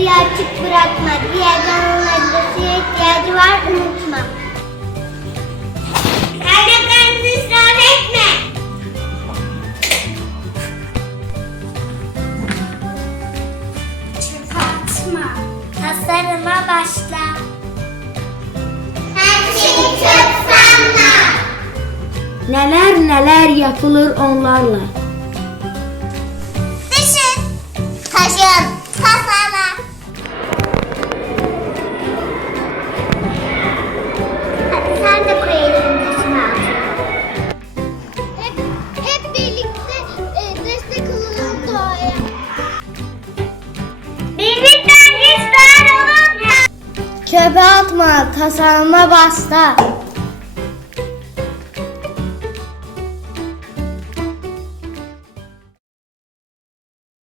bırakma. Diğer canlıların da suya ihtiyacı var unutma. Kaynaklarınızı israf etme. Çöpe atma. Tasarıma başla. Her şeyi çöp sanma. Neler neler yapılır onlarla. Atma, tasarıma basta.